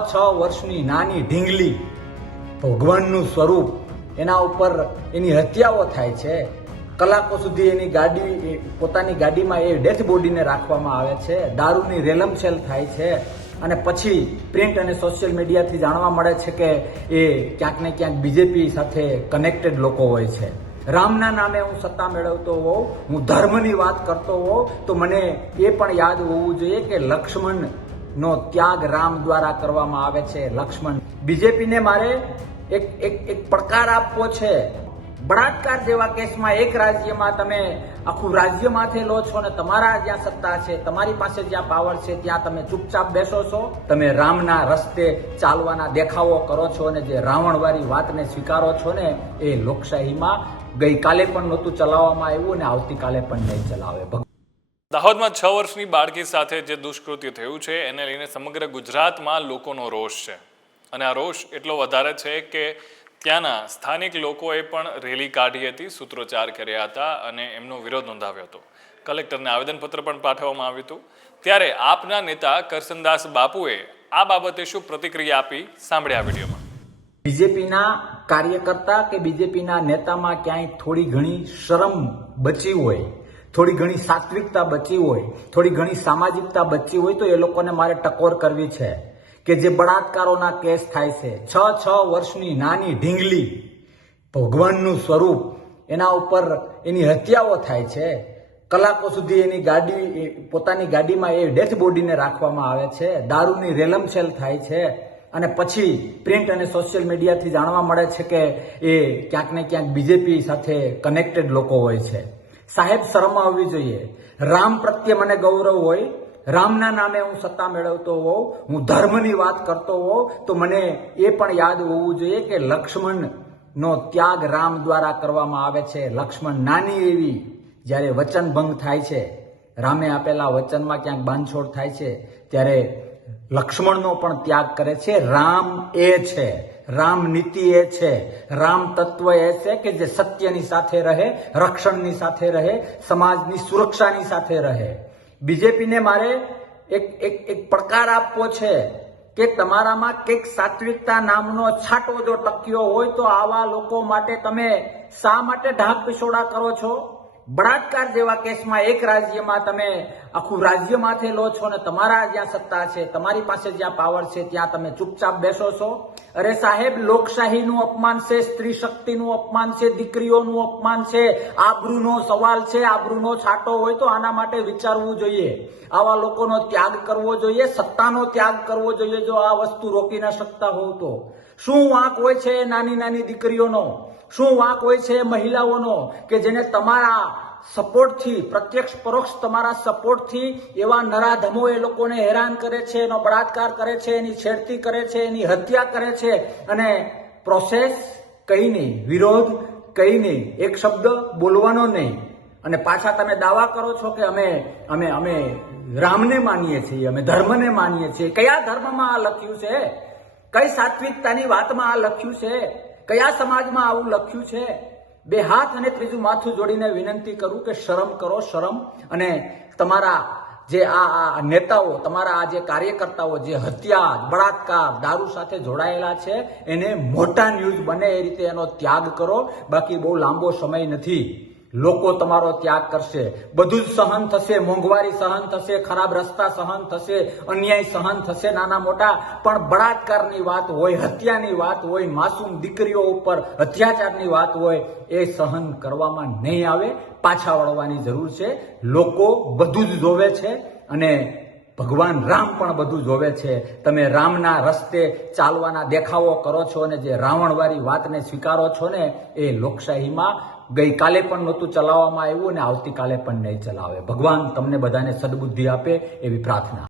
છ વર્ષની નાની ઢીંગલી ભગવાનનું સ્વરૂપ એના ઉપર એની હત્યાઓ થાય છે. કલાકો સુધી એની ગાડી પોતાની ગાડીમાં એ ડેથ બોડીને રાખવામાં આવે છે. દારૂની રેલમછેલ થાય છે. અને પછી પ્રિન્ટ અને સોશિયલ મીડિયાથી જાણવા મળે છે કે એ ક્યાંક ને ક્યાંક બીજેપી સાથે કનેક્ટેડ લોકો હોય છે. રામના નામે હું સત્તા મેળવતો હોઉં, હું ધર્મની વાત કરતો હોઉં, તો મને એ પણ યાદ હોવું જોઈએ કે લક્ષ્મણ નો ત્યાગ રામ દ્વારા કરવામાં આવે છે, લક્ષ્મણ. બીજેપીને મારે એક એક એક પડકાર આપવો છે. બળાત્કાર જેવા કેસમાં એક રાજ્યમાં તમે આખું રાજ્ય માથે લો છો ને તમારા જ્યાં સત્તા છે, તમારી પાસે જ્યાં પાવર છે, ત્યાં તમે ચૂપચાપ બેસો છો. તમે રામના રસ્તે ચાલવાના દેખાવો કરો છો અને જે રાવણવાળી વાતને સ્વીકારો છો ને એ લોકશાહીમાં ગઈકાલે પણ નહોતું ચલાવવામાં આવ્યું ને આવતીકાલે પણ નહીં ચલાવે. દાહોદમાં છ વર્ષની બાળકી સાથે જે દુષ્કૃત્ય થયું છે, એને લઈને સમગ્ર ગુજરાતમાં લોકોનો રોષ છે. અને આ રોષ એટલો વધારે છે કે ત્યાંના સ્થાનિક લોકોએ પણ રેલી કાઢી હતી, સૂત્રોચ્ચાર કર્યા હતા અને એમનો વિરોધ નોંધાવ્યો હતો. કલેક્ટરને આવેદનપત્ર પણ પાઠવવામાં આવ્યું હતું. ત્યારે આપના નેતા કરસનદાસ બાપુએ આ બાબતે શું પ્રતિક્રિયા આપી, સાંભળ્યા વિડીયોમાં. બીજેપીના કાર્યકર્તા કે બીજેપીના નેતામાં ક્યાંય થોડી ઘણી શરમ બચી હોય થોડી ઘણી સાત્વિકતા બચી હોય, થોડી ઘણી સામાજિકતા બચી હોય તો એ લોકોને મારે ટકોર કરવી છે કે જે બળાત્કારોના કેસ થાય છે. છ છ વર્ષની નાની ઢીંગલી ભગવાનનું સ્વરૂપ એના ઉપર એની હત્યાઓ થાય છે. કલાકો સુધી એની ગાડી પોતાની ગાડીમાં એ ડેથ બોડીને રાખવામાં આવે છે. દારૂની રેલમછેલ થાય છે. અને પછી પ્રિન્ટ અને સોશિયલ મીડિયાથી જાણવા મળે છે કે એ ક્યાંક ને ક્યાંક બીજેપી સાથે કનેક્ટેડ લોકો હોય છે. સાહેબ શરમ આવવી જોઈએ. રામ પ્રત્યે મને ગૌરવ હોય, રામના નામે હું સત્તા મેળવતો હોઉં, હું ધર્મની વાત કરતો હોઉં, તો મને એ પણ યાદ હોવું જોઈએ કે લક્ષ્મણ નો ત્યાગ રામ દ્વારા કરવામાં આવે છે. લક્ષ્મણ નાની એવી, જ્યારે વચન ભંગ થાય છે, રામે આપેલા વચનમાં ક્યાંક બાંધછોડ થાય છે, ત્યારે લક્ષ્મણનો પણ ત્યાગ કરે છે. રામ એ છે. રામ નીતિ એ છે. રામ તત્વ એ છે કે જે સત્યની સાથે રહે, રક્ષણની સાથે રહે, સમાજની સુરક્ષાની સાથે રહે. બીજેપીને મારે એક એક એક પડકાર આપવો છે કે તમારામાં કંઈક સાત્વિકતા નામનો છાંટો જો ટક્યો હોય તો આવા લોકો માટે તમે શા માટે ઢાંક પિછોડા કરો છો? બળાત્કાર જેવા કેસમાં એક રાજ્યમાં તમે આખું રાજ્ય માથે લો છો ને તમારા જ્યાં સત્તા છે, તમારી પાસે જ્યાં પાવર છે, ત્યાં તમે ચૂપચાપ બેસો છો. અરે સાહેબ, લોકશાહીનું અપમાન છે, સ્ત્રી શક્તિનું અપમાન છે, દીકરીઓનું અપમાન છે, આબરૂનો સવાલ છે, આબરૂનો છાંટો હોય તો આના માટે વિચારવું જોઈએ. આવા લોકોનો ત્યાગ કરવો જોઈએ, સત્તાનો ત્યાગ કરવો જોઈએ જો આ વસ્તુ રોકી ના શકતા હોવ તો. શું વાંક હોય છે નાની નાની દીકરીઓનો? શું વાંક હોય છે મહિલાઓનો કે જેને તમારા સપોર્ટથી, પ્રત્યક્ષ પરોક્ષ તમારા સપોર્ટથી એવા નરાધમો એ લોકોને હેરાન કરે છે, એનો બળાત્કાર કરે છે, એની છેડતી કરે છે, એની હત્યા કરે છે અને પ્રોસેસ કઈ નહીં, વિરોધ કઈ નહીં, એક શબ્દ બોલવાનો નહીં. અને પાછા તમે દાવા કરો છો કે અમે અમે અમે રામને માનીએ છીએ, અમે ધર્મને માનીએ છીએ. કયા ધર્મમાં આ લખ્યું છે? કઈ સાત્વિકતાની વાતમાં આ લખ્યું છે? કયા સમાજમાં આવું લખ્યું છે? બે હાથ અને ત્રીજું માથું જોડીને વિનંતી કરું કે શરમ કરો, શરમ. અને તમારા જે આ નેતાઓ, તમારા આ જે કાર્યકર્તાઓ જે હત્યા, બળાત્કાર, દારૂ સાથે જોડાયેલા છે, એને મોટા ન્યૂઝ બને એ રીતે એનો ત્યાગ કરો. બાકી બહુ લાંબો સમય નથી. લોકો તમારો ત્યાગ કરશે. બધું જ સહન થશે, મોંઘવારી સહન થશે, ખરાબ રસ્તા સહન થશે, અન્યાય સહન થશે નાના મોટા, પણ બળાત્કારની વાત હોય, હત્યાની વાત હોય, માસૂમ દીકરીઓ ઉપર અત્યાચારની વાત હોય, એ સહન કરવામાં નહીં આવે. પાછા વળવાની જરૂર છે. લોકો બધું જ જોવે છે અને ભગવાન રામ પણ બધું જોવે છે. તમે રામના રસ્તે ચાલવાના દેખાવો કરો છો અને જે રાવણવાળી વાતને સ્વીકારો છો ને, એ લોકશાહીમાં ગઈકાલે પણ નહોતું ચલાવવામાં આવ્યું અને આવતીકાલે પણ નહીં ચલાવે. ભગવાન તમને બધાને સદબુદ્ધિ આપે એવી પ્રાર્થના.